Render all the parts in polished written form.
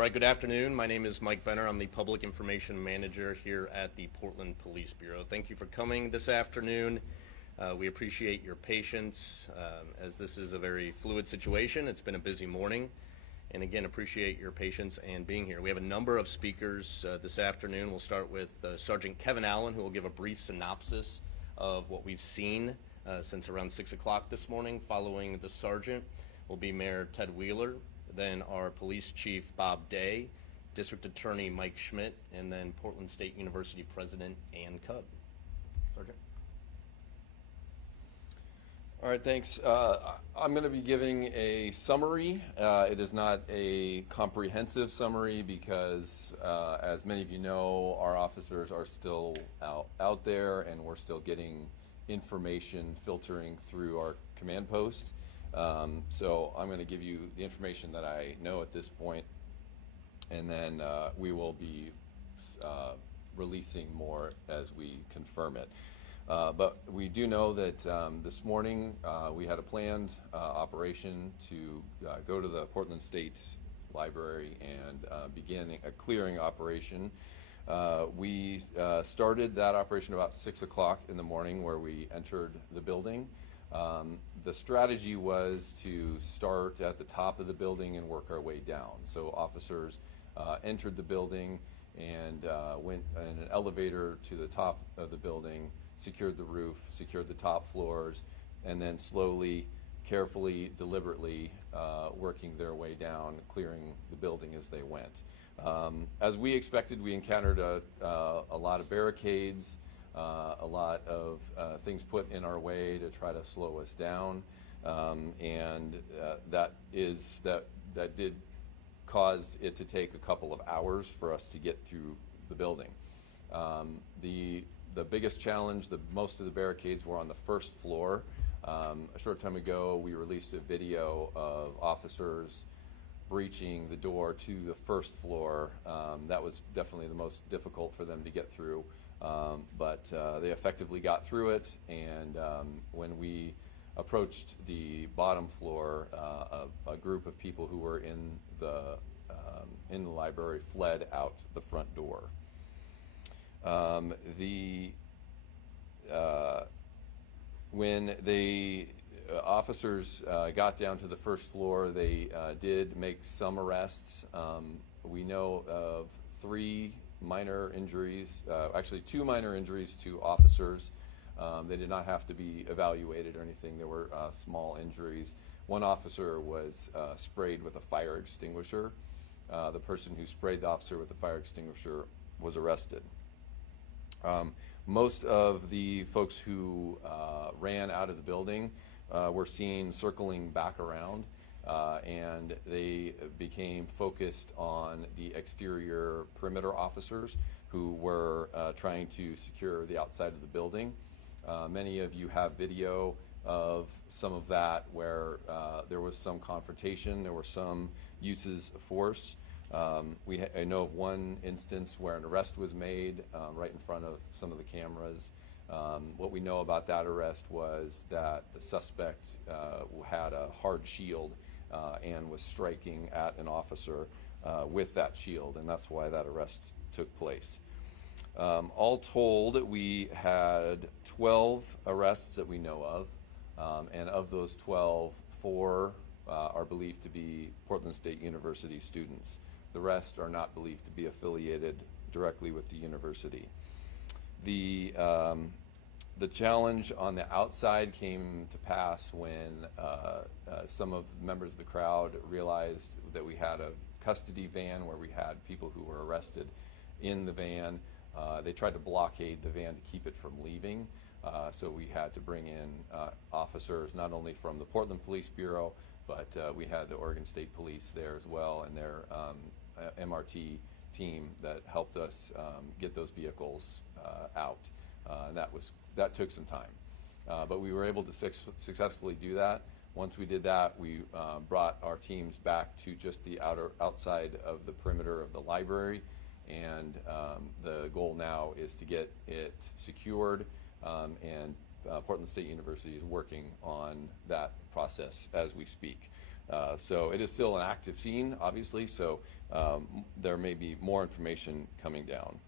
All right, good afternoon. My name is Mike Benner. I'm the Public Information Manager here at the Portland Police Bureau. Thank you for coming this afternoon. We appreciate your patience as this is a very fluid situation. It's been a busy morning. And again, appreciate your patience and being here. We have a number of speakers this afternoon. We'll start with Sergeant Kevin Allen, who will give a brief synopsis of what we've seen since around 6 o'clock this morning. Following the sergeant will be Mayor Ted Wheeler, then our Police Chief Bob Day, District Attorney Mike Schmidt, and then Portland State University President Cudd. Sergeant. All right, thanks. I'm going to be giving a summary. It is not a comprehensive summary because, as many of you know, our officers are still out there and we're still getting information filtering through our command post. So I'm going to give you the information that I know at this point, and then we will be releasing more as we confirm it. But we do know that this morning we had a planned operation to go to the Portland State Library and begin a clearing operation. We started that operation about 6 o'clock in the morning, where we entered the building. The strategy was to start at the top of the building and work our way down. So officers entered the building and went in an elevator to the top of the building, secured the roof, secured the top floors, and then slowly, carefully, deliberately working their way down, clearing the building as they went. As we expected, we encountered a lot of barricades, a lot of things put in our way to try to slow us down, and that did cause it to take a couple of hours for us to get through the building. The biggest challenge, most of the barricades were on the first floor. A short time ago, we released a video of officers breaching the door to the first floor. That was definitely the most difficult for them to get through. But they effectively got through it, and when we approached the bottom floor, a group of people who were in the library fled out the front door. When the officers got down to the first floor, they did make some arrests. We know of 3 minor injuries, actually 2 minor injuries to officers. They did not have to be evaluated or anything. There were small injuries. One officer was sprayed with a fire extinguisher. The person who sprayed the officer with the fire extinguisher was arrested. Most of the folks who ran out of the building were seen circling back around. And they became focused on the exterior perimeter officers who were trying to secure the outside of the building. Many of you have video of some of that where there was some confrontation, there were some uses of force. I know of one instance where an arrest was made right in front of some of the cameras. What we know about that arrest was that the suspect had a hard shield and was striking at an officer with that shield, and that's why that arrest took place. All told, we had 12 arrests that we know of, and of those 12, 4 are believed to be Portland State University students. The rest are not believed to be affiliated directly with the university. The challenge on the outside came to pass when some of the members of the crowd realized that we had a custody van where we had people who were arrested in the van. They tried to blockade the van to keep it from leaving, so we had to bring in officers not only from the Portland Police Bureau, but we had the Oregon State Police there as well, and their MRT team that helped us get those vehicles out. And that took some time, but we were able to successfully do that. Once we did that, we brought our teams back to just the outside of the perimeter of the library, and the goal now is to get it secured, and Portland State University is working on that process as we speak. So it is still an active scene, obviously, so there may be more information coming down.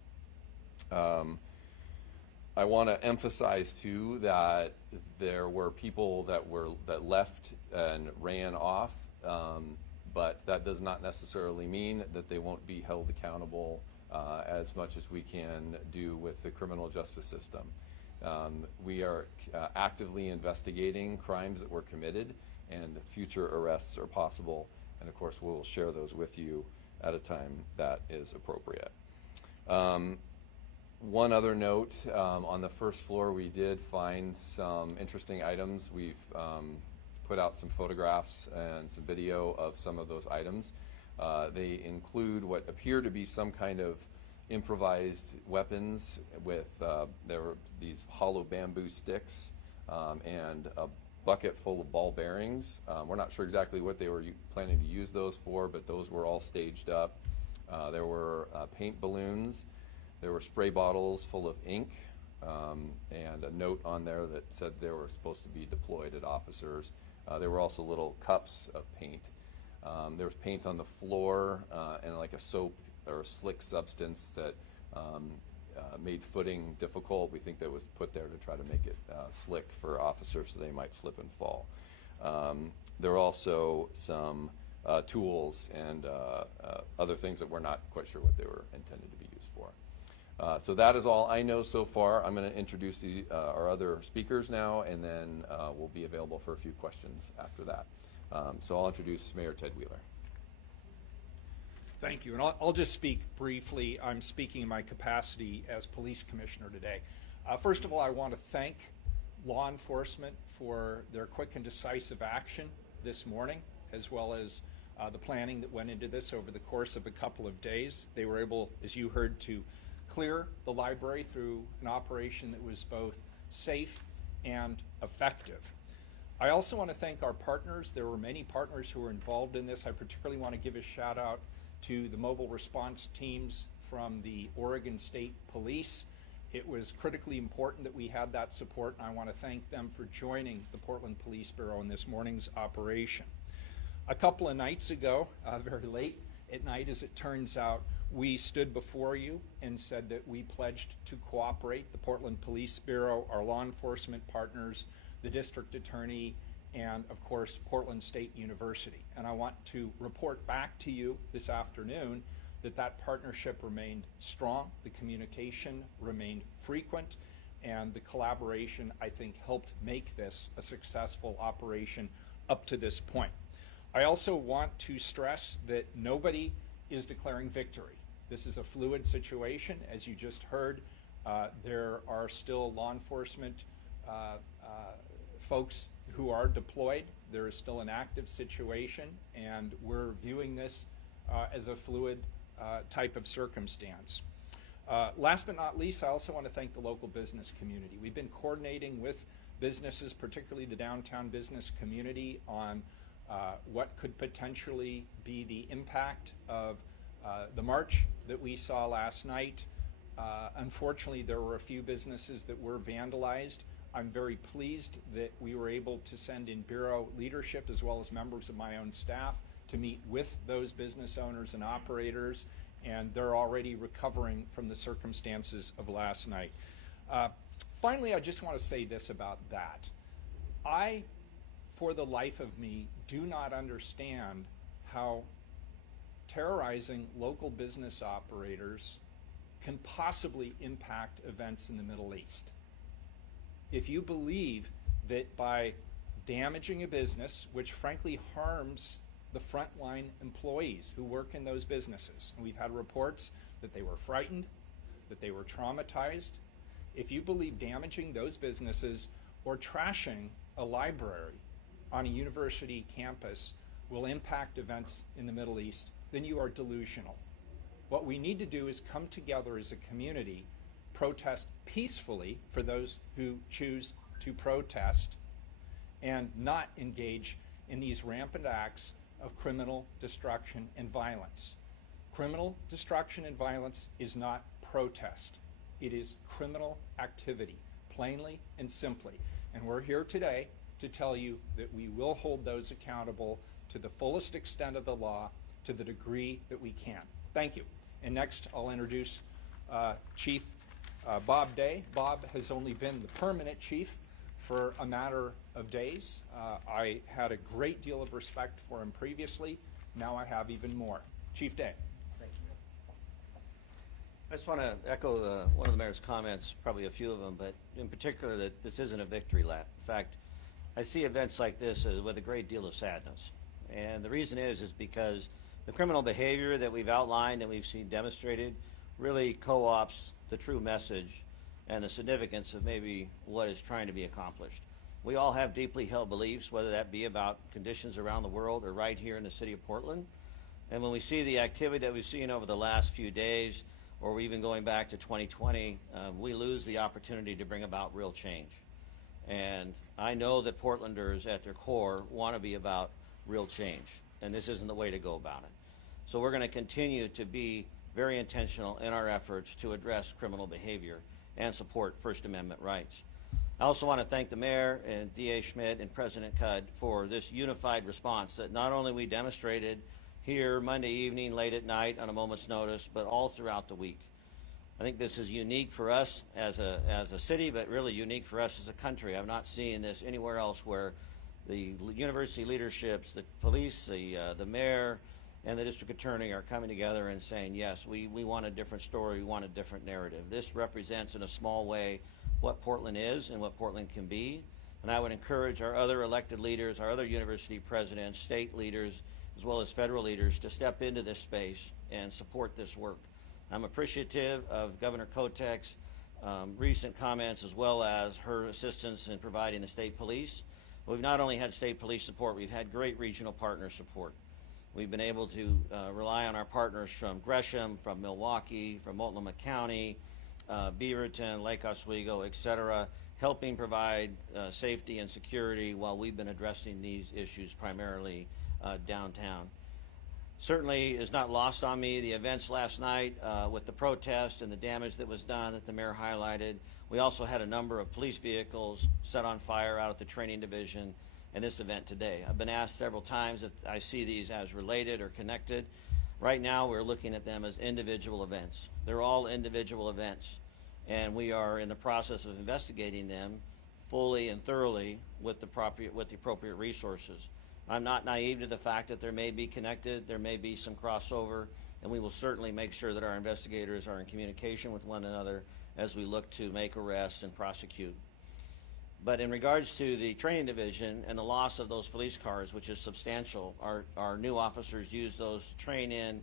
I want to emphasize too that there were people that left and ran off, but that does not necessarily mean that they won't be held accountable as much as we can do with the criminal justice system. We are actively investigating crimes that were committed, and future arrests are possible, and of course we'll share those with you at a time that is appropriate. One other note, on the first floor we did find some interesting items. We've put out some photographs and some video of some of those items. They include what appear to be some kind of improvised weapons with there were these hollow bamboo sticks and a bucket full of ball bearings. We're not sure exactly what they were planning to use those for, but those were all staged up. There were paint balloons. There were spray bottles full of ink, and a note on there that said they were supposed to be deployed at officers. There were also little cups of paint. There was paint on the floor and like a soap or a slick substance that made footing difficult. We think that was put there to try to make it slick for officers so they might slip and fall. There were also some tools and other things that we're not quite sure what they were intended to be used for. So that is all I know so far. I'm going to introduce our other speakers now, and then we'll be available for a few questions after that. So I'll introduce Mayor Ted Wheeler. Thank you, and I'll just speak briefly. I'm speaking in my capacity as police commissioner today. First of all, I want to thank law enforcement for their quick and decisive action this morning, as well as the planning that went into this over the course of a couple of days. They were able, as you heard, to clear the library through an operation that was both safe and effective. I also want to thank our partners. There were many partners who were involved in this. I particularly want to give a shout out to the mobile response teams from the Oregon State Police. It was critically important that we had that support, and I want to thank them for joining the Portland Police Bureau in this morning's operation. A couple of nights ago, very late at night as it turns out, we stood before you and said that we pledged to cooperate, the Portland Police Bureau, our law enforcement partners, the district attorney, and of course Portland State University. And I want to report back to you this afternoon that that partnership remained strong, the communication remained frequent, and the collaboration, I think, helped make this a successful operation up to this point. I also want to stress that nobody is declaring victory. This is a fluid situation. As you just heard, there are still law enforcement folks who are deployed. There is still an active situation, and we're viewing this as a fluid type of circumstance. Last but not least, I also want to thank the local business community. We've been coordinating with businesses, particularly the downtown business community, on what could potentially be the impact of the march that we saw last night. Unfortunately, there were a few businesses that were vandalized. I'm very pleased that we were able to send in Bureau leadership as well as members of my own staff to meet with those business owners and operators, and they're already recovering from the circumstances of last night. Finally, I just want to say this about that. I, for the life of me, do not understand how terrorizing local business operators can possibly impact events in the Middle East. If you believe that by damaging a business, which frankly harms the frontline employees who work in those businesses, and we've had reports that they were frightened, that they were traumatized, if you believe damaging those businesses or trashing a library on a university campus will impact events in the Middle East, then you are delusional. What we need to do is come together as a community, protest peacefully for those who choose to protest, and not engage in these rampant acts of criminal destruction and violence. Criminal destruction and violence is not protest. It is criminal activity, plainly and simply. And we're here today to tell you that we will hold those accountable to the fullest extent of the law, to the degree that we can. Thank you. And next, I'll introduce Chief Bob Day. Bob has only been the permanent chief for a matter of days. I had a great deal of respect for him previously. Now I have even more. Chief Day. Thank you. I just want to echo one of the mayor's comments, probably a few of them, but in particular that this isn't a victory lap. In fact, I see events like this with a great deal of sadness. And the reason is because the criminal behavior that we've outlined and we've seen demonstrated really co-opts the true message and the significance of maybe what is trying to be accomplished. We all have deeply held beliefs, whether that be about conditions around the world or right here in the city of Portland. And when we see the activity that we've seen over the last few days, or even going back to 2020, we lose the opportunity to bring about real change. And I know that Portlanders at their core want to be about real change, and this isn't the way to go about it. So we're going to continue to be very intentional in our efforts to address criminal behavior and support First Amendment rights. I also want to thank the mayor and DA Schmidt and President Cudd for this unified response that not only we demonstrated here Monday evening, late at night, on a moment's notice, but all throughout the week. I think this is unique for us as a city, but really unique for us as a country. I'm not seeing this anywhere else where the university leaderships, the police, the mayor, and the district attorney are coming together and saying, yes, we want a different story, we want a different narrative. This represents in a small way what Portland is and what Portland can be. And I would encourage our other elected leaders, our other university presidents, state leaders, as well as federal leaders to step into this space and support this work. I'm appreciative of Governor Kotek's recent comments, as well as her assistance in providing the state police. We've not only had state police support, we've had great regional partner support. We've been able to rely on our partners from Gresham, from Milwaukee, from Multnomah County, Beaverton, Lake Oswego, et cetera, helping provide safety and security while we've been addressing these issues primarily downtown. Certainly is not lost on me the events last night with the protest and the damage that was done that the mayor highlighted. We also had a number of police vehicles set on fire out at the training division and this event today. I've been asked several times if I see these as related or connected. Right now we're looking at them as individual events. They're all individual events, and we are in the process of investigating them fully and thoroughly with the appropriate resources. I'm not naive to the fact that there may be connected, there may be some crossover, and we will certainly make sure that our investigators are in communication with one another as we look to make arrests and prosecute. But in regards to the training division and the loss of those police cars, which is substantial, our new officers use those to train in.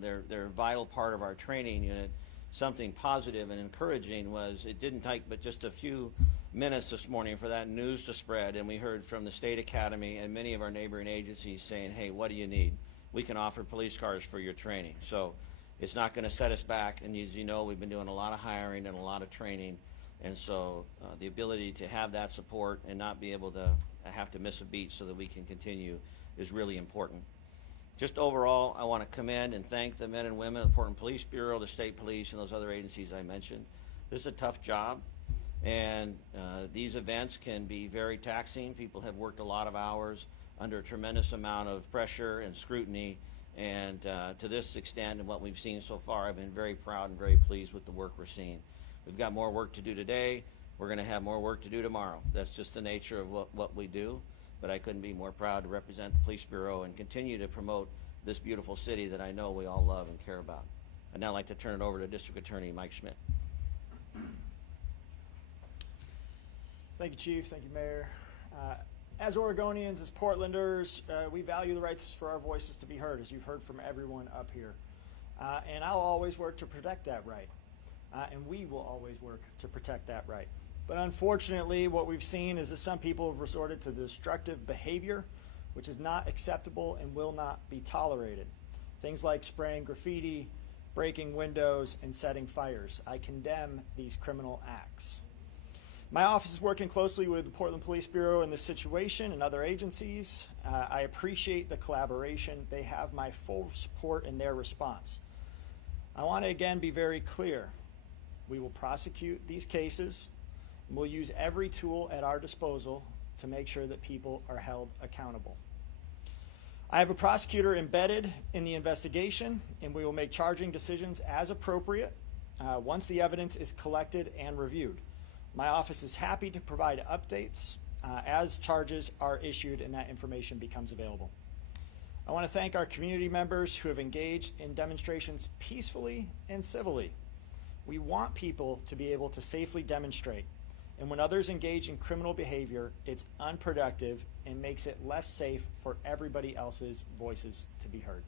They're a vital part of our training unit. Something positive and encouraging was it didn't take but just a few minutes this morning for that news to spread, and we heard from the State Academy and many of our neighboring agencies saying, hey, what do you need? We can offer police cars for your training. So it's not going to set us back, and as you know, we've been doing a lot of hiring and a lot of training, and so the ability to have that support and not be able to have to miss a beat so that we can continue is really important. Just overall, I want to commend and thank the men and women of the Portland Police Bureau, the state police, and those other agencies I mentioned. This is a tough job, and these events can be very taxing. People have worked a lot of hours under a tremendous amount of pressure and scrutiny, and to this extent and what we've seen so far, I've been very proud and very pleased with the work we're seeing. We've got more work to do today. We're going to have more work to do tomorrow. That's just the nature of what we do. But I couldn't be more proud to represent the Police Bureau and continue to promote this beautiful city that I know we all love and care about. I'd now like to turn it over to District Attorney Mike Schmidt. Thank you, Chief. Thank you, Mayor. As Oregonians, as Portlanders, we value the rights for our voices to be heard, as you've heard from everyone up here. And I'll always work to protect that right. And we will always work to protect that right. But unfortunately, what we've seen is that some people have resorted to destructive behavior, which is not acceptable and will not be tolerated. Things like spraying graffiti, breaking windows, and setting fires. I condemn these criminal acts. My office is working closely with the Portland Police Bureau in this situation and other agencies. I appreciate the collaboration. They have my full support in their response. I want to again be very clear. We will prosecute these cases, and we'll use every tool at our disposal to make sure that people are held accountable. I have a prosecutor embedded in the investigation, and we will make charging decisions as appropriate once the evidence is collected and reviewed. My office is happy to provide updates as charges are issued and that information becomes available. I want to thank our community members who have engaged in demonstrations peacefully and civilly. We want people to be able to safely demonstrate, and when others engage in criminal behavior, it's unproductive and makes it less safe for everybody else's voices to be heard.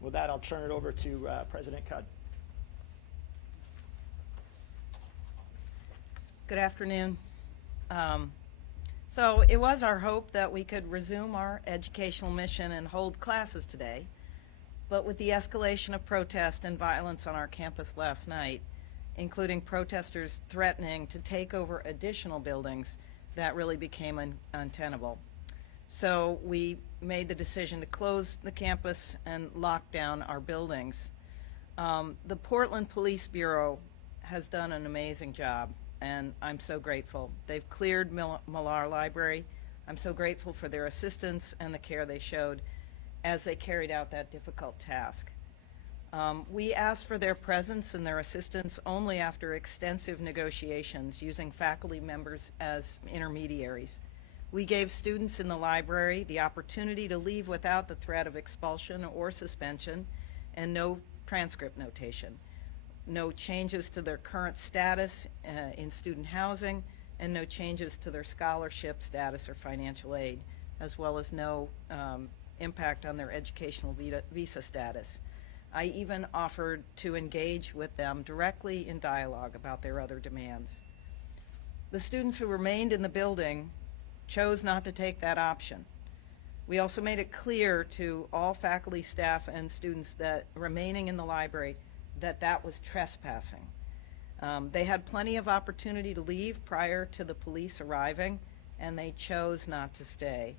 With that, I'll turn it over to President Cudd. Good afternoon. So it was our hope that we could resume our educational mission and hold classes today, but with the escalation of protest and violence on our campus last night, including protesters threatening to take over additional buildings, that really became untenable. So we made the decision to close the campus and lock down our buildings. The Portland Police Bureau has done an amazing job, and I'm so grateful. They've cleared Millar Library. I'm so grateful for their assistance and the care they showed as they carried out that difficult task. We asked for their presence and their assistance only after extensive negotiations using faculty members as intermediaries. We gave students in the library the opportunity to leave without the threat of expulsion or suspension, and no transcript notation, no changes to their current status in student housing, and no changes to their scholarship status or financial aid, as well as no impact on their educational visa status. I even offered to engage with them directly in dialogue about their other demands. The students who remained in the building chose not to take that option. We also made it clear to all faculty, staff, and students that remaining in the library that was trespassing. They had plenty of opportunity to leave prior to the police arriving, and they chose not to stay.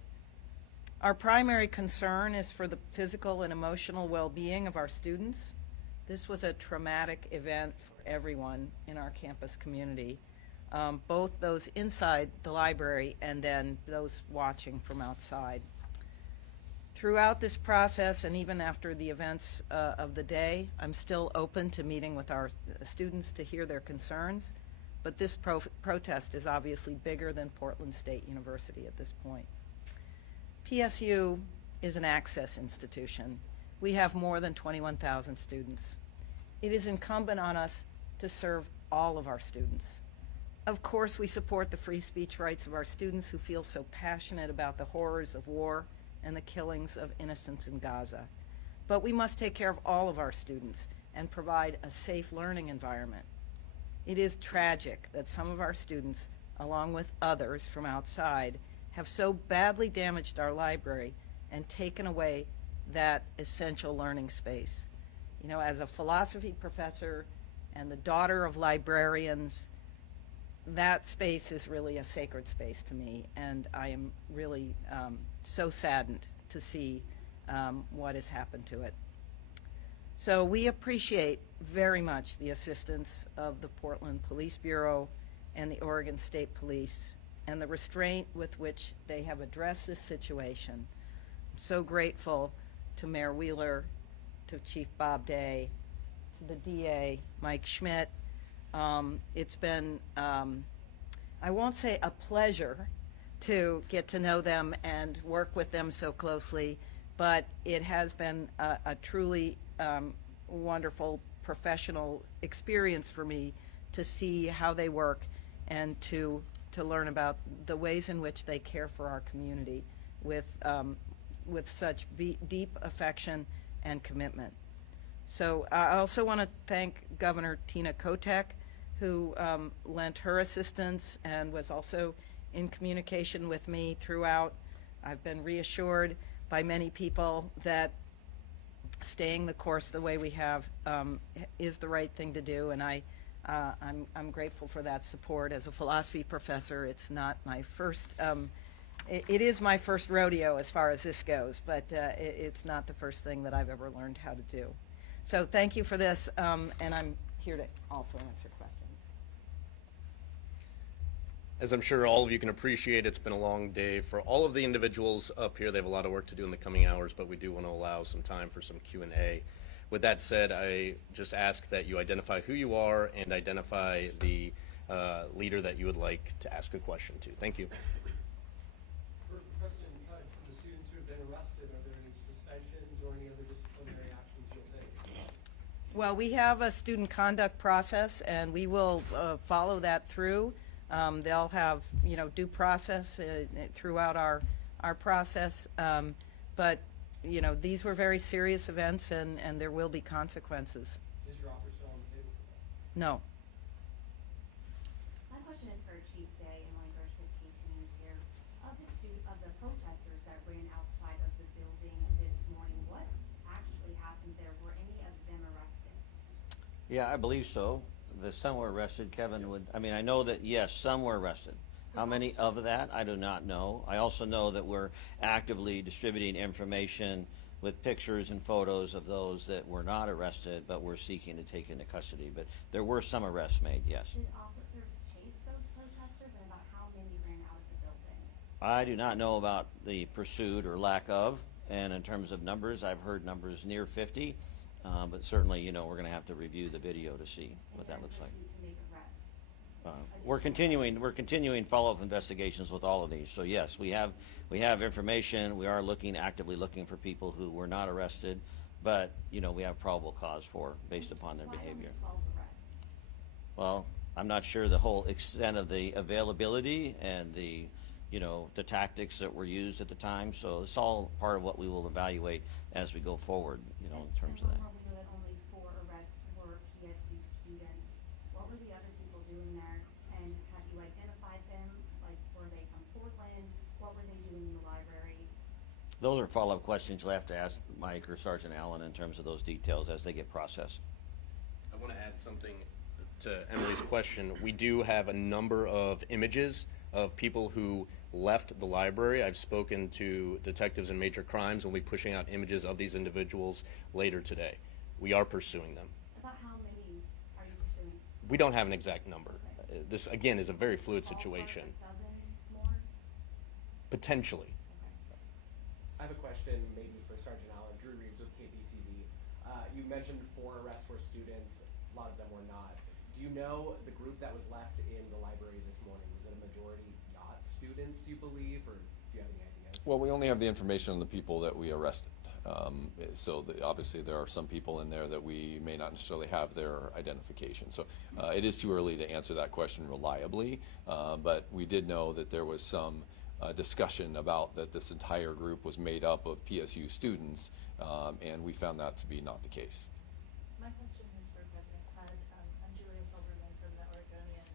Our primary concern is for the physical and emotional well-being of our students. This was a traumatic event for everyone in our campus community, both those inside the library and then those watching from outside. Throughout this process, and even after the events of the day, I'm still open to meeting with our students to hear their concerns, but this protest is obviously bigger than Portland State University at this point. PSU is an access institution. We have more than 21,000 students. It is incumbent on us to serve all of our students. Of course, we support the free speech rights of our students who feel so passionate about the horrors of war and the killings of innocents in Gaza. But we must take care of all of our students and provide a safe learning environment. It is tragic that some of our students, along with others from outside, have so badly damaged our library and taken away that essential learning space. You know, as a philosophy professor and the daughter of librarians, that space is really a sacred space to me, and I am really so saddened to see what has happened to it. So we appreciate very much the assistance of the Portland Police Bureau and the Oregon State Police and the restraint with which they have addressed this situation. I'm so grateful to Mayor Wheeler, to Chief Bob Day, to the DA, Mike Schmidt. It's been, I won't say a pleasure to get to know them and work with them so closely, but it has been a truly wonderful professional experience for me to see how they work and to learn about the ways in which they care for our community with such deep affection and commitment. So I also want to thank Governor Tina Kotek, who lent her assistance and was also in communication with me throughout. I've been reassured by many people that staying the course the way we have is the right thing to do, and I'm grateful for that support. As a philosophy professor, it's not my first, it is my first rodeo as far as this goes, but it's not the first thing that I've ever learned how to do. So thank you for this, and I'm here to also answer questions. As I'm sure all of you can appreciate, it's been a long day for all of the individuals up here. They have a lot of work to do in the coming hours, but we do want to allow some time for some Q&A. With that said, I just ask that you identify who you are and identify the leader that you would like to ask a question to. Thank you. President Cudd, for the students who have been arrested, are there any suspensions or any other disciplinary actions you'll take? Well, we have a student conduct process, and we will follow that through. They'll have, due process throughout our process. But, these were very serious events, and there will be consequences. Is your offer still on the table for that? No. My question is for Chief Day, Emily Gersh with KT News here. Of the protesters that ran outside of the building this morning, what actually happened there? Were any of them arrested? Yeah, I believe so. Some were arrested. Kevin would, I know that, yes, some were arrested. How many of that, I do not know. I also know that we're actively distributing information with pictures and photos of those that were not arrested, but we're seeking to take into custody. But there were some arrests made, yes. Did officers chase those protesters, and about how many ran out of the building? I do not know about the pursuit or lack of, and in terms of numbers, I've heard numbers near 50, but certainly, we're going to have to review the video to see what that looks like. To make arrests? We're continuing follow-up investigations with all of these. So yes, we have information. We are actively looking for people who were not arrested, but we have probable cause based upon their behavior. Why only 12 arrests? Well, I'm not sure the whole extent of the availability and the tactics that were used at the time. So it's all part of what we will evaluate as we go forward, in terms of that. While we know that only 4 arrests were PSU students, what were the other people doing there? And have you identified them? Like, were they from Portland? What were they doing in the library? Those are follow-up questions you'll have to ask Mike or Sergeant Allen in terms of those details as they get processed. I want to add something to Emily's question. We do have a number of images of people who left the library. I've spoken to detectives in major crimes, and we'll be pushing out images of these individuals later today. We are pursuing them. About how many are you pursuing? We don't have an exact number. This, again, is a very fluid Ballpark, situation. like dozens more? Potentially. I have a question maybe for Sergeant Allen. Drew Reeves with KPTV. You mentioned 4 arrests were students. A lot of them were not. Do you know the group that was left in the library this morning? Was it a majority yacht students, you believe, or do you have any ideas? Well, we only have the information on the people that we arrested. Obviously there are some people in there that we may not necessarily have their identification. So it is too early to answer that question reliably, but we did know that there was some discussion about that this entire group was made up of PSU students, and we found that to be not the case. My question is for President Cudd. I'm Julia Silverman from the Oregonian.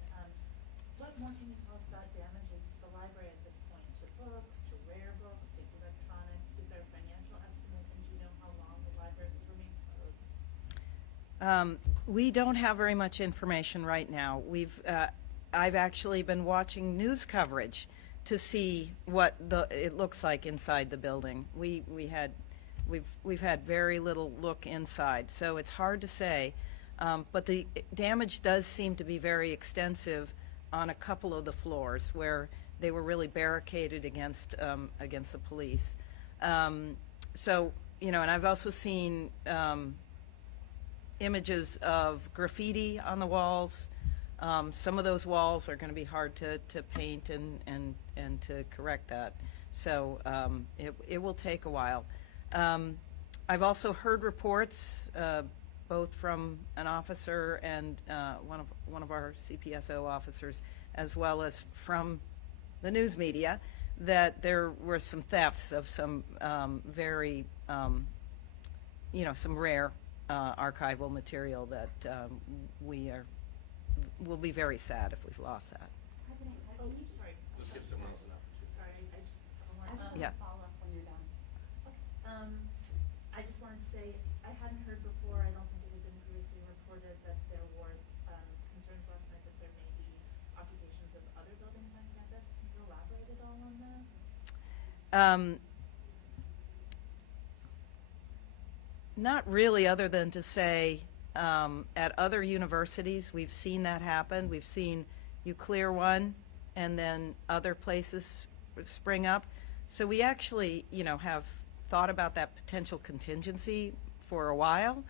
What more can you tell us about damages to the library at this point? To books, to rare books, to electronics? Is there a financial estimate, and do you know how long the library will remain closed? We don't have very much information right now. I've actually been watching news coverage to see what it looks like inside the building. We've had very little look inside, so it's hard to say. But the damage does seem to be very extensive on a couple of the floors where they were really barricaded against the police. So, and I've also seen images of graffiti on the walls. Some of those walls are going to be hard to paint and to correct that. So it will take a while. I've also heard reports, both from an officer and one of our CPSO officers, as well as from the news media, that there were some thefts of some very, some rare archival material that we'll be very sad if we've lost that. President Cudd, Oh, can you sorry. Let's give someone else an opportunity. Sorry, I just I just want Yeah. to follow up when you're done. I just wanted to say, I hadn't heard before, I don't think it had been previously reported that there were concerns last night that there may be occupations of other buildings on campus. Can you elaborate at all on that? Not really, other than to say at other universities we've seen that happen. We've seen you clear one and then other places spring up. So we actually, have thought about that potential contingency for a while,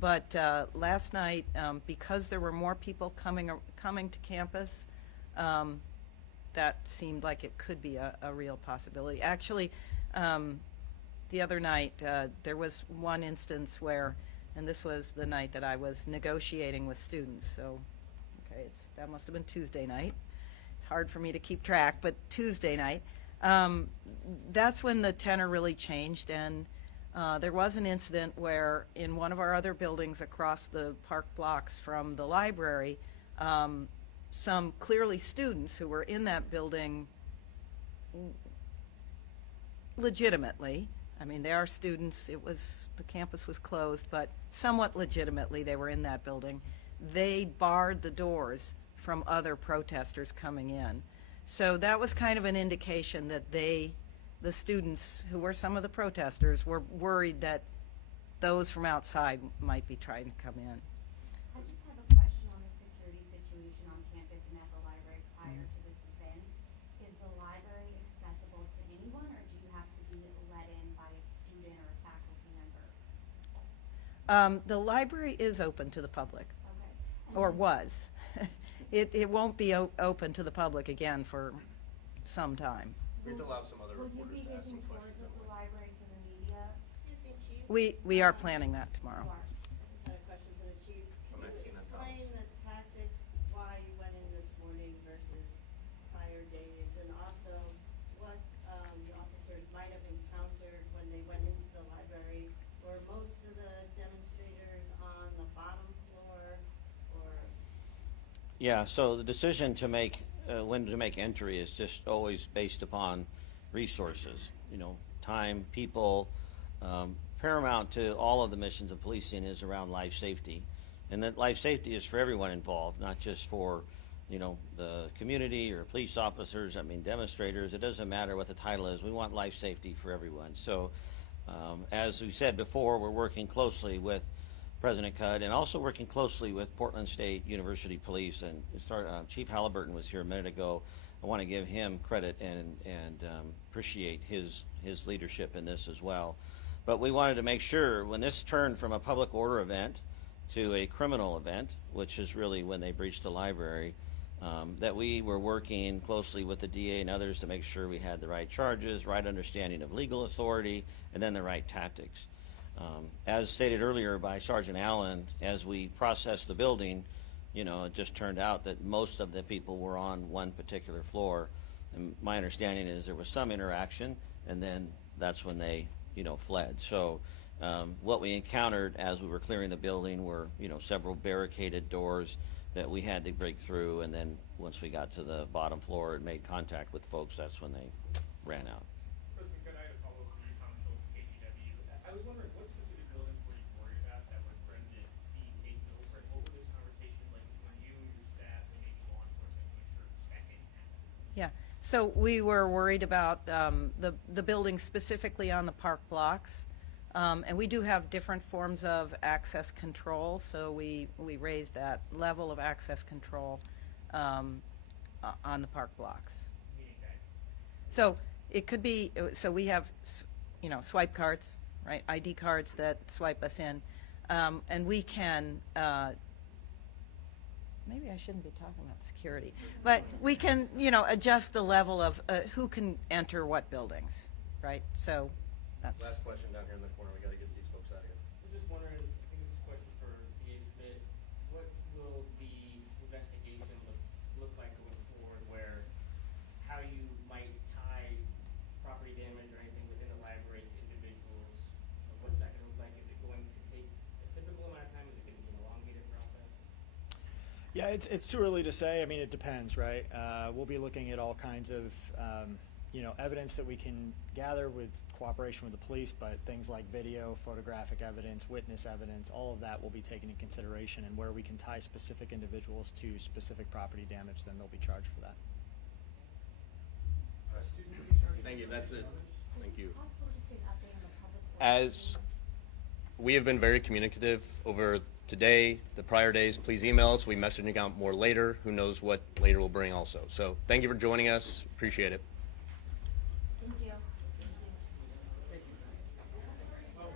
but last night, because there were more people coming to campus, that seemed like it could be a real possibility. Actually, the other night, there was one instance where, and this was the night that I was negotiating with students, so, okay, that must have been Tuesday night. It's hard for me to keep track, but Tuesday night, that's when the tenor really changed, and there was an incident where in one of our other buildings across the park blocks from the library, some clearly students who were in that building legitimately, I mean, they are students, the campus was closed, but somewhat legitimately they were in that building. They barred the doors from other protesters coming in. So that was kind of an indication that the students who were some of the protesters were worried that those from outside might be trying to come in. I just have a question on the security situation on campus and at the library prior to this event. Is the library accessible to anyone, or do you have to be let in by a student or a faculty member? The library is open to the public, Okay. or was. It won't be open to the public again for some time. We have to allow some other Will you reporters be to ask some giving tours questions. of the library to the media? Excuse me, Chief. We are planning that tomorrow. Or- I just had a question for the chief. I'm Can not you seeing that explain the tactics, why you went in this morning versus prior days, and also what the officers might have encountered when they went into the library? Were most of the demonstrators on the bottom floor, or? Yeah, so the decision to make, when to make entry is just always based upon resources, time, people. Paramount to all of the missions of policing is around life safety. And that life safety is for everyone involved, not just for, the community or police officers, demonstrators. It doesn't matter what the title is. We want life safety for everyone. So as we said before, we're working closely with President Cudd and also working closely with Portland State University Police. And Chief Halliburton was here a minute ago. I want to give him credit and appreciate his leadership in this as well. But we wanted to make sure when this turned from a public order event to a criminal event, which is really when they breached the library, that we were working closely with the DA and others to make sure we had the right charges, right understanding of legal authority, and then the right tactics. As stated earlier by Sergeant Allen, as we processed the building, it just turned out that most of the people were on one particular floor. And my understanding is there was some interaction, and then that's when they, fled. So what we encountered as we were clearing the building were, several barricaded doors that we had to break through, and then once we got to the bottom floor and made contact with folks, that's when they ran out. President Cudd, I had a follow-up from you, Tom Schultz, KPTV. I was wondering, what specific buildings were you worried about that were threatened to be taken over? What were those conversations like between you, your staff, and maybe law enforcement to ensure that didn't happen? Yeah, so we were worried about the building specifically on the park blocks. And we do have different forms of access control, so we raised that level of access control on the park blocks. So it could be, so we have, swipe cards, right, ID cards that swipe us in, and we can, maybe I shouldn't be talking about security, but we can, adjust the level of who can enter what buildings, right? So that's. Last question down here in the corner. We got to get these folks out of here. I'm just wondering, I think this is a question for DA Schmidt, what will the investigation look like going forward, where how you might tie property damage or anything within the library to individuals? What's that going to look like? Is it going to take a typical amount of time? Is it going to be an elongated process? Yeah, it's too early to say. I mean, it depends, right? We'll be looking at all kinds of, evidence that we can gather with cooperation with the police, but things like video, photographic evidence, witness evidence, all of that will be taken into consideration, and where we can tie specific individuals to specific property damage, then they'll be charged for that. Thank you. That's it. Thank you. Possible just an update on the public. As we have been very communicative over today, the prior days, please email us. We messaging out more later. Who knows what later will bring also. So thank you for joining us. Appreciate it.